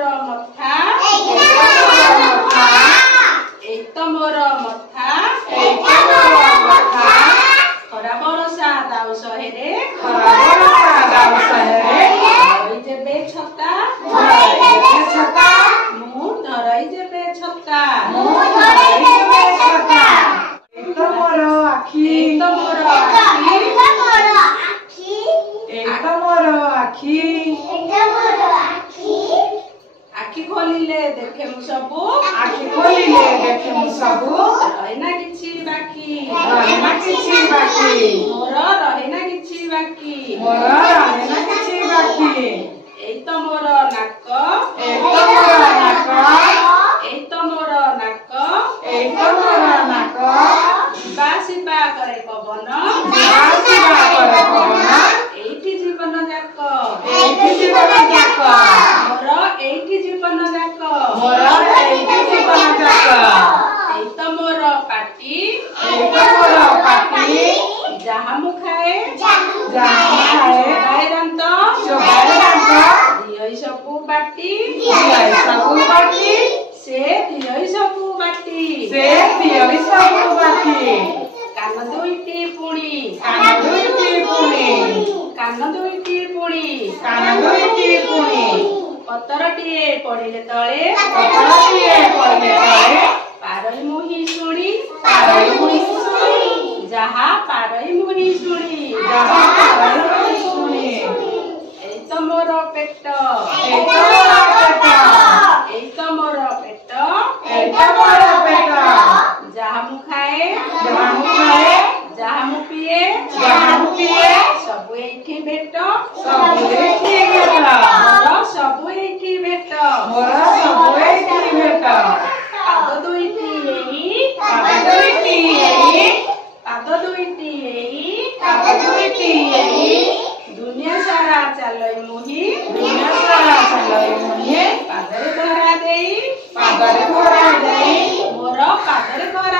मोर मथा एतो मोर मथा खरा बरसा दाउ सहेरे धरई जेबे छता मु धरई जेबे छता एतो मोर आखी आखि खोलिले देखे मु सबु रहिना किछि बाकी मोर रहिना किछि बाकी एतो मोर नाक बासिबा करे पवन एठी जीवन जाक मोर एठी जीवन जाक एतो मोर पाटी जहा मु खाए चोबाए दांत दियई सबु बाटी से दियई सबु बाटी कान दुईटी पुणी पतरटिए पड़िले तले पारई मुही शुणी जहा पारई मुही शुणी एतो मोर पेट जहा मु खाए जहा मु पिए सबु एठी भेट सबु एठी भेट पाद दुईटी एई दुनिया सारा चलई मुही पादरे धरा देई मोर पादरे धरा